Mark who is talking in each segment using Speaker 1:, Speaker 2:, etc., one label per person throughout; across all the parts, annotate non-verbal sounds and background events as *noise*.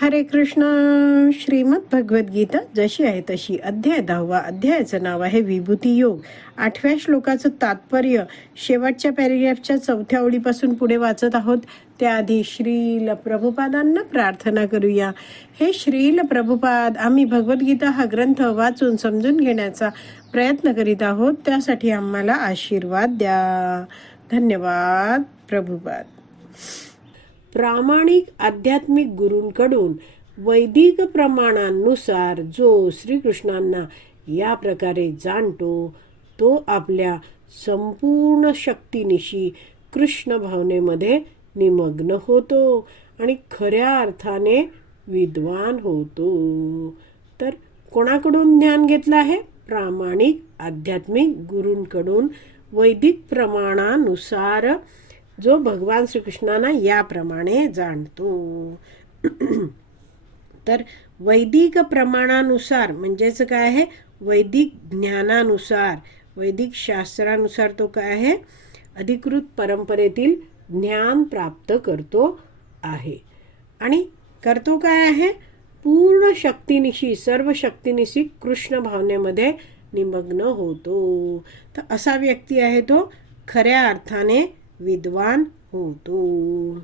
Speaker 1: हरे कृष्ण श्रीमद भगवद्गीता जशी आहे तशी. अध्याय दहावा. अध्यायाचं नाव आहे विभूती योग. आठव्या श्लोकाचं तात्पर्य शेवटच्या पॅरेग्राफच्या चौथ्या ओळीपासून पुढे वाचत आहोत. त्याआधी श्रील प्रभुपादांना प्रार्थना करूया. हे श्रील प्रभुपाद आम्ही भगवद्गीता हा ग्रंथ वाचून समजून घेण्याचा प्रयत्न करीत आहोत. त्यासाठी आम्हाला आशीर्वाद द्या. धन्यवाद प्रभुपाद. प्रामाणिक आध्यात्मिक गुरूंकडून वैदिक प्रमाणांनुसार जो श्रीकृष्णांना या प्रकारे जाणतो तो आपल्या संपूर्ण शक्तीनिशी कृष्ण भावनेमध्ये निमग्न होतो आणि खऱ्या अर्थाने विद्वान होतो. तर कोणाकडून ज्ञान घेतलं आहे? प्रामाणिक आध्यात्मिक गुरूंकडून वैदिक प्रमाणानुसार जो भगवान श्रीकृष्णांना याप्रमाणे जाणतो. तर वैदिक प्रमाणानुसार म्हणजेच काय आहे? वैदिक ज्ञानानुसार वैदिक शास्त्रानुसार तो काय आहे? अधिकृत परंपरेतील ज्ञान प्राप्त करतो आहे. आणि करतो काय आहे? पूर्ण शक्तीनिशी सर्व शक्तीनिशी कृष्ण भावनेमध्ये निमग्न होतो. तर असा व्यक्ती आहे तो खऱ्या अर्थाने विद्वान होतो.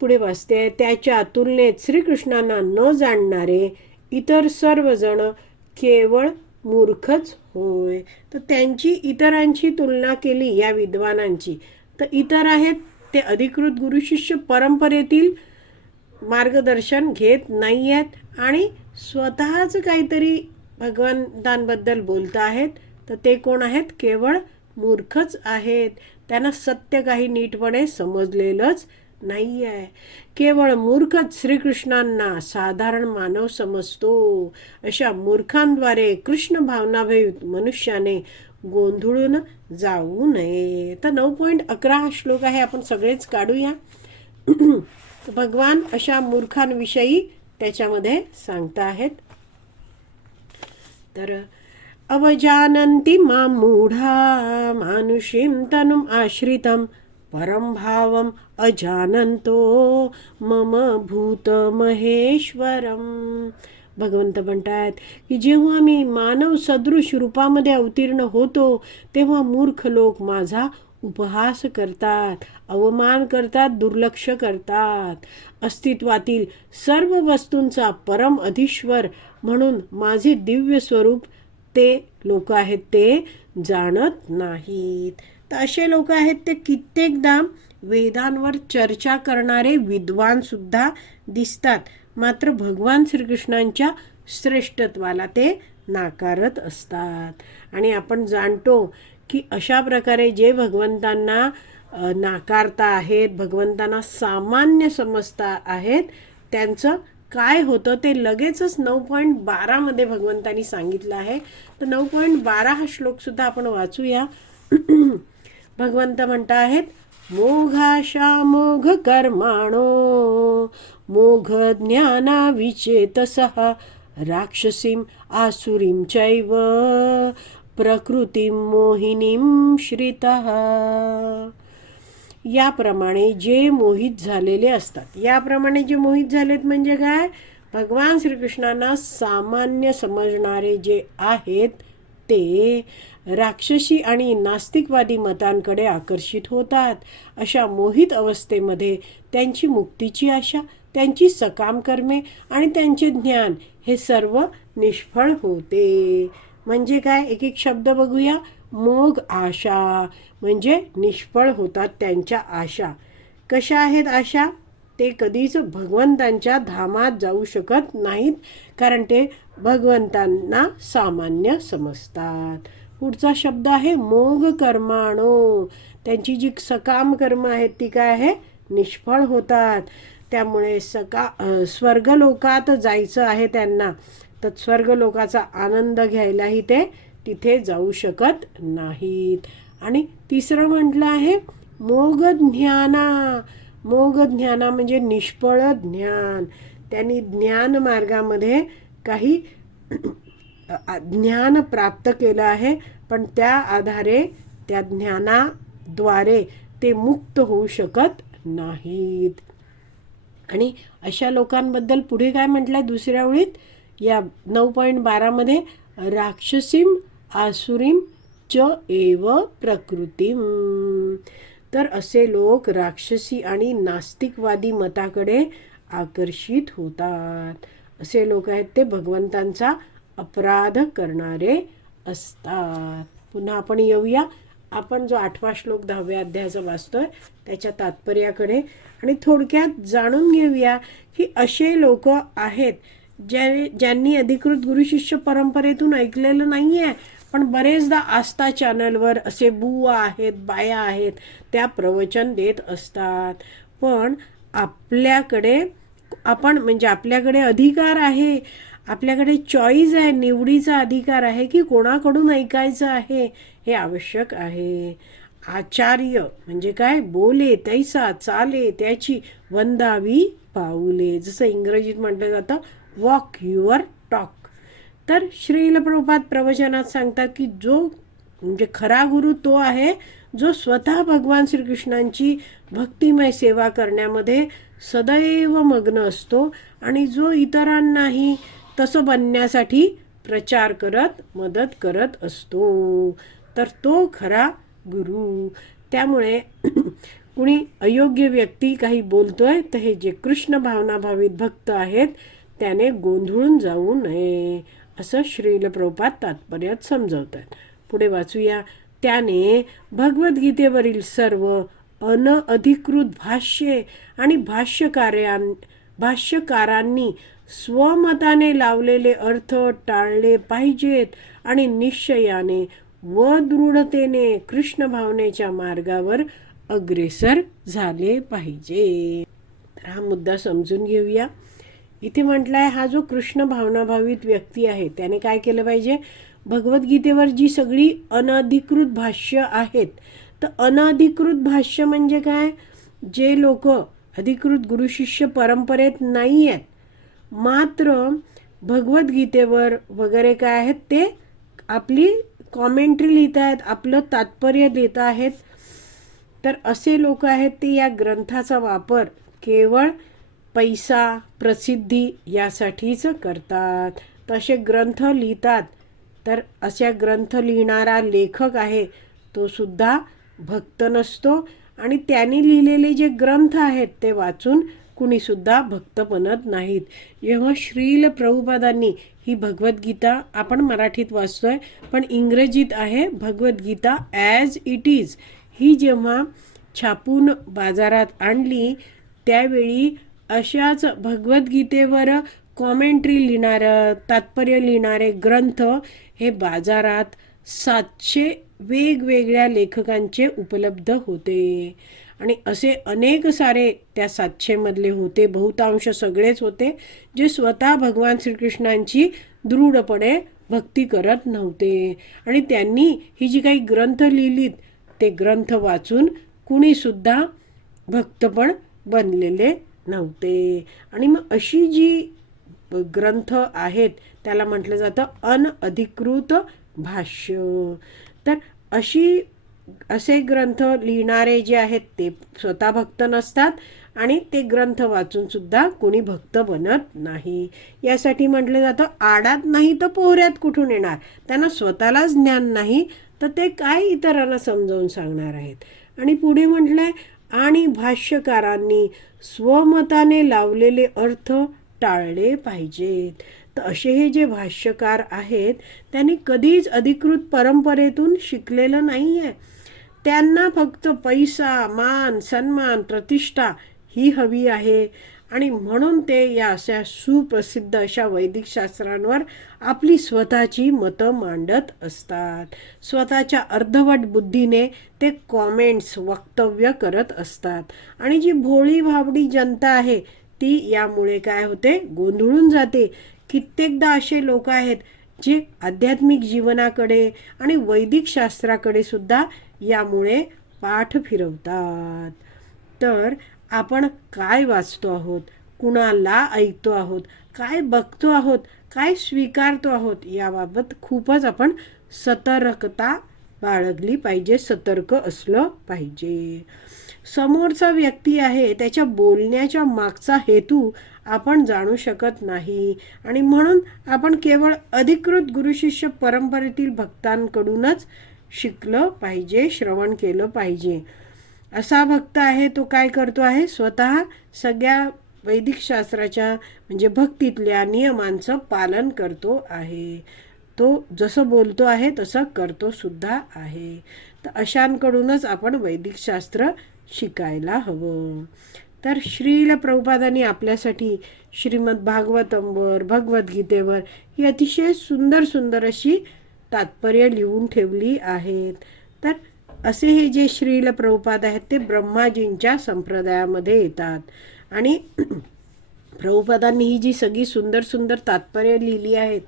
Speaker 1: पुढे वाचते त्याच्या तुलनेत श्रीकृष्णांना न जाणणारे इतर सर्वजण केवळ मूर्खच होय. तर त्यांची इतरांची तुलना केली या विद्वानांची. तर इतर आहेत ते अधिकृत गुरुशिष्य परंपरेतील मार्गदर्शन घेत नाही आहेत आणि स्वतःच काहीतरी भगवंतांबद्दल बोलत आहेत. तर ते कोण आहेत? केवळ मूर्खच आहेत. त्यांना सत्य काही नीटपणे समजलेलंच नाही आहे केवळ मूर्खच श्रीकृष्णांना साधारण मानव समजतो. अशा मूर्खांद्वारे कृष्ण भावनाभयूत मनुष्याने गोंधळून जाऊ नये. तर नऊ पॉईंट अकरा हा श्लोक आहे आपण सगळेच काढूया. भगवान अशा मूर्खांविषयी त्याच्यामध्ये सांगता आहेत तर अवजानन्ति मां मूढा मानुषीं तनुम् आश्रितं। परं भावम् अजानन्तो मम भूतमहेश्वरम्। भगवंत म्हणतात की जेव्हा मी मानव सदृश रूपामध्ये अवतीर्ण होतो तेव्हा मूर्ख लोक माझा उपहास करतात अवमान करतात दुर्लक्ष करतात. अस्तित्वातील सर्व वस्तूंचा परम अधीश्वर म्हणून माझे दिव्य स्वरूप ते लोक आहेत ते जाणत नाहीत. तर असे लोक आहेत ते कित्येकदा वेदांवर चर्चा करणारे विद्वान सुद्धा दिसतात. मात्र भगवान श्रीकृष्णांच्या श्रेष्ठत्वाला ते नाकारत असतात. आणि आपण जाणतो की अशा प्रकारे जे भगवंतांना नाकारता आहेत भगवंतांना सामान्य समजता आहेत त्यांचं काय होतं ते लगेचच नऊ पॉईंट बारामध्ये भगवंतांनी सांगितलं आहे. तर नऊ पॉईंट बारा हा श्लोकसुद्धा आपण वाचूया. *clears throat* भगवंत म्हणता आहेत मोघाशा मोघ कर्माणो मोघ ज्ञाना विचेतसः राक्षसीं आसुरीं चैव प्रकृतीं मोहिनीं श्रितः. याप्रमाणे जे मोहित झालेले असतात. याप्रमाणे जे मोहित झालेत म्हणजे काय? भगवान श्रीकृष्णांना सामान्य समजणारे जे आहेत ते राक्षसी आणि नास्तिकवादी मतांकडे आकर्षित होतात. अशा मोहित अवस्थेमध्ये त्यांची मुक्तीची आशा त्यांची सकाम कर्मे आणि त्यांचे ज्ञान हे सर्व निष्फळ होते. म्हणजे काय? एक एक शब्द बघूया. मोग आशा. म्हणजे निष्फळ होतात त्यांच्या आशा. कशा आहेत आशा? ते कधीच भगवंतांच्या धामात जाऊ शकत नाहीत कारण ते भगवंतांना सामान्य समजतात. पुढचा शब्द आहे मोग कर्माणो. त्यांची जी सकाम कर्म आहेत ती काय आहे? निष्फळ होतात. त्यामुळे सका स्वर्गलोकात जायचं आहे त्यांना. तर स्वर्गलोकाचा आनंद घ्यायलाही ते तिथे जाऊ शकत नाहीत. आणि तिसरं म्हटलं आहे मोग ज्ञाना मोग ज्ञाना म्हणजे निष्फळ ज्ञान. त्यांनी ज्ञान मार्गामध्ये काही *clears throat* ज्ञान प्राप्त केलं आहे पण त्या आधारे त्या ज्ञानाद्वारे ते मुक्त होऊ शकत नाहीत. आणि अशा लोकांबद्दल पुढे काय म्हटलंय दुसऱ्या ओळीत? या नऊ पॉईंट बारामध्ये राक्षसीम आसुरीम च एव प्रकृतीम. तर असे लोक राक्षसी आणि नास्तिकवादी मताकडे आकर्षित होतात. असे लोक आहेत ते भगवंतांचा अपराध करणारे असतात. पुन्हा आपण येऊया. आपण जो आठवा श्लोक दहाव्या अध्यायाचा वाचतोय त्याच्या तात्पर्याकडे. आणि थोडक्यात जाणून घेऊया की असे लोक आहेत ज्या ज्यांनी अधिकृत गुरुशिष्य परंपरेतून ऐकलेलं नाही आहे पण बरेचदा आस्था चॅनलवर असे बुवा आहेत बाया आहेत त्या प्रवचन देत असतात. पण आपल्याकडे आपण म्हणजे आपल्याकडे अधिकार आहे. आपल्याकडे चॉईस आहे निवडीचा अधिकार आहे की कोणाकडून ऐकायचं आहे हे आवश्यक आहे. आचार्य म्हणजे काय? बोले तैसा चाले त्याची वंदावी पाऊले. जसं इंग्रजीत म्हटलं जातं वॉक युअर टॉक तर श्रील प्रभुपाद प्रवचनात सांगतात की जो म्हणजे खरा गुरु तो आहे जो स्वतः भगवान श्रीकृष्णांची भक्तिमय सेवा करण्यामध्ये सदैव मग्न असतो आणि जो इतरांनाही तसं बनण्यासाठी प्रचार करत मदत करत असतो. तर तो खरा गुरु. त्यामुळे *clears throat* कुणी अयोग्य व्यक्ती काही बोलतोय तर हे जे कृष्ण भावनाभावित भक्त आहेत त्याने गोंधळून जाऊ नये. असं श्रील प्रभुपाद तात्पर्यात समजवतात. पुढे वाचूया. त्याने भगवद्गीतेवरील सर्व अनअधिकृत भाष्ये आणि भाष्यकार्यां भाष्यकारांनी स्वमताने लावलेले अर्थ टाळले पाहिजेत आणि निश्चयाने व दृढतेने कृष्ण भावनेच्या मार्गावर अग्रेसर झाले पाहिजे. तर हा मुद्दा समजून घेऊया. इथे म्हटलंय हा जो कृष्ण भावनाभावित व्यक्ती आहे त्याने काय केलं पाहिजे? भगवद्गीतेवर जी सगळी अनधिकृत भाष्य आहेत तर अनधिकृत भाष्य म्हणजे काय? जे लोक अधिकृत गुरुशिष्य परंपरेत नाही आहेत मात्र भगवद्गीतेवर वगैरे काय आहेत ते आपली कॉमेंट्री लिहित आहेत आपलं तात्पर्य देत आहेत. तर असे लोक आहेत ते या ग्रंथाचा वापर केवळ पैसा प्रसिद्धी यासाठीच करतात. तसे ग्रंथ लिहितात. तर अशा ग्रंथ लिहिणारा लेखक आहे तो सुद्धा भक्त नसतो आणि त्यांनी लिहिलेले जे ग्रंथ आहेत ते वाचून कुणीसुद्धा भक्त बनत नाहीत. जेव्हा श्रील प्रभुपादांनी ही भगवद्गीता आपण मराठीत वाचतोय पण इंग्रजीत आहे भगवद्गीता ॲज इट इज ही जेव्हा छापून बाजारात आणली त्यावेळी अशाच भगवद्गीतेवर कॉमेंट्री लिहिणारं तात्पर्य लिहिणारे ग्रंथ हे बाजारात सातशे वेगवेगळ्या लेखकांचे उपलब्ध होते. आणि असे अनेक सारे त्या सातशेमधले होते बहुतांश सगळेच होते जे स्वतः भगवान श्रीकृष्णांची दृढपणे भक्ती करत नव्हते. आणि त्यांनी ही जी काही ग्रंथ लिहिलीत ते ग्रंथ वाचून कुणीसुद्धा भक्त पण बनलेले नव्हते. आणि मग अशी जी ग्रंथ आहेत त्याला म्हटलं जातं अनअधिकृत भाष्य. तर अशी असे ग्रंथ लिहिणारे जे आहेत ते स्वतः भक्त नसतात आणि ते ग्रंथ वाचूनसुद्धा कोणी भक्त बनत नाही. यासाठी म्हटलं जातं आडात नाही तर पोहऱ्यात कुठून येणार? त्यांना स्वतःलाच ज्ञान नाही तर ते काय इतरांना समजावून सांगणार आहेत? आणि पुढे म्हटलं आहे आणि भाष्यकारांनी स्वमताने लावलेले अर्थ टाळले पाहिजेत. तर असे हे जे भाष्यकार आहेत त्यांनी कधीच अधिकृत परंपरेतून शिकलेलं नाही आहे त्यांना फक्त पैसा मान सन्मान प्रतिष्ठा ही हवी आहे. आणि म्हणून ते या अशा सुप्रसिद्ध अशा वैदिक शास्त्रांवर आपली स्वतःची मतं मांडत असतात. स्वतःच्या अर्धवट बुद्धीने ते कॉमेंट्स वक्तव्य करत असतात. आणि जी भोळी भावडी जनता आहे ती यामुळे काय होते? गोंधळून जाते. कित्येकदा असे लोक आहेत जे आध्यात्मिक जीवनाकडे आणि वैदिक शास्त्राकडे सुद्धा यामुळे पाठ फिरवतात. तर आपण काय वाचतो आहोत? कुणाला ऐकतो आहोत? काय बघतो आहोत? काय स्वीकारतो आहोत? याबाबत खूपच आपण सतर्कता बाळगली पाहिजे सतर्क असलं पाहिजे. समोरचा व्यक्ती आहे त्याच्या बोलण्याच्या मागचा हेतू आपण जाणू शकत नाही. आणि म्हणून आपण केवळ अधिकृत गुरुशिष्य परंपरेतील भक्तांकडूनच शिकलं पाहिजे श्रवण केलं पाहिजे. असा भक्त आहे तो काय करतो आहे? स्वतः सगळ्या वैदिक शास्त्राच्या म्हणजे भक्तीतल्या नियमांचं पालन करतो आहे. तो जसं बोलतो आहे तसं करतो सुद्धा आहे. तर अशांकडूनच आपण वैदिक शास्त्र शिकायला हवं. तर श्रील प्रभुपादांनी आपल्यासाठी श्रीमद भागवतमवर भगवद्गीतेवर ही अतिशय सुंदर सुंदर अशी तात्पर्य लिहून ठेवली आहेत. तर असे हे जे श्रील प्रभुपाद आहेत ते ब्रह्माजींच्या संप्रदायामध्ये येतात. आणि *clears throat* प्रभुपादांनी ही जी सगळी सुंदर सुंदर तात्पर्य लिहिली आहेत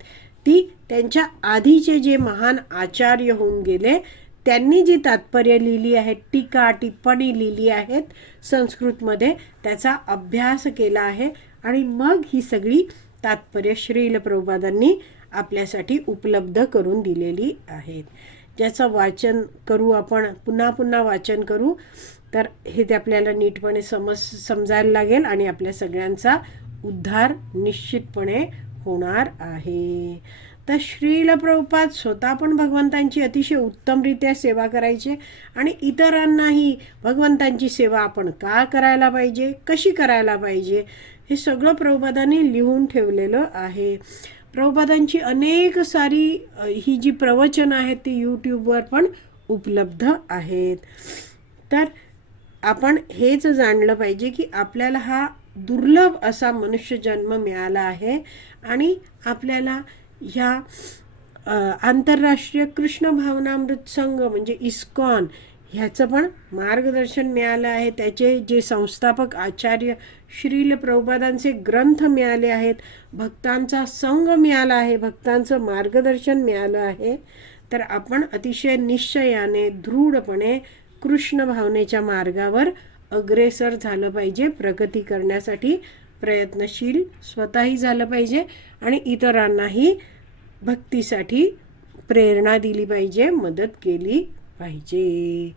Speaker 1: ती त्यांच्या आधीचे जे महान आचार्य होऊन गेले त्यांनी जी तात्पर्य लिहिली आहेत टीका टिप्पणी लिहिली आहेत संस्कृतमध्ये त्याचा अभ्यास केला आहे आणि मग ही सगळी तात्पर्य श्रील प्रभुपादांनी आपल्यासाठी उपलब्ध करून दिलेली आहेत. ज्याचं वाचन करू आपण पुन्हा पुन्हा वाचन करू तर हे ते आपल्याला नीटपणे समज समजायला लागेल आणि आपल्या सगळ्यांचा उद्धार निश्चितपणे होणार आहे. तर श्रील प्रभुपाद स्वतः पण भगवंतांची अतिशय उत्तमरित्या सेवा करायचे आणि इतरांनाही भगवंतांची सेवा आपण का करायला पाहिजे कशी करायला पाहिजे हे सगळं प्रभुपादांनी लिहून ठेवलेलं आहे. प्रभुपादांची अनेक सारी ही जी प्रवचनं आहेत ती यूट्यूबवर पण उपलब्ध आहेत. तर आपण हेच जाणलं पाहिजे की आपल्याला हा दुर्लभ असा मनुष्य जन्म मिळाला आहे आणि आपल्याला ह्या आंतरराष्ट्रीय कृष्ण भावनामृत संघ म्हणजे इस्कॉन ह्याचं पण मार्गदर्शन मिळालं आहे. त्याचे जे संस्थापक आचार्य श्रील प्रभुपादांचे ग्रंथ मिळाले आहेत. भक्तांचा संघ मिळाला आहे. भक्तांचं मार्गदर्शन मिळालं आहे. तर आपण अतिशय निश्चयाने दृढपणे कृष्ण भावनेच्या मार्गावर अग्रेसर झालं पाहिजे. प्रगती करण्यासाठी प्रयत्नशील स्वतःही झालं पाहिजे आणि इतरांनाही भक्तीसाठी प्रेरणा दिली पाहिजे मदत केली पाहिजे.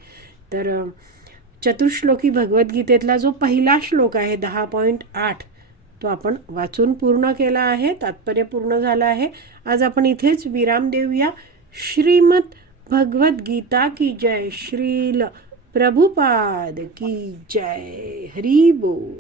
Speaker 1: तर चतुर्श्लोकी चतुश्लोकी भगवद्गीतेतला जो पहिला श्लोक आहे दहा पॉईंट आठ तो आपण वाचून पूर्ण केला आहे तात्पर्य पूर्ण झालं आहे. आज आपण इथेच विराम देऊया. श्रीमद भगवद्गीता की जय श्रील प्रभुपाद की जय. हरी बोल.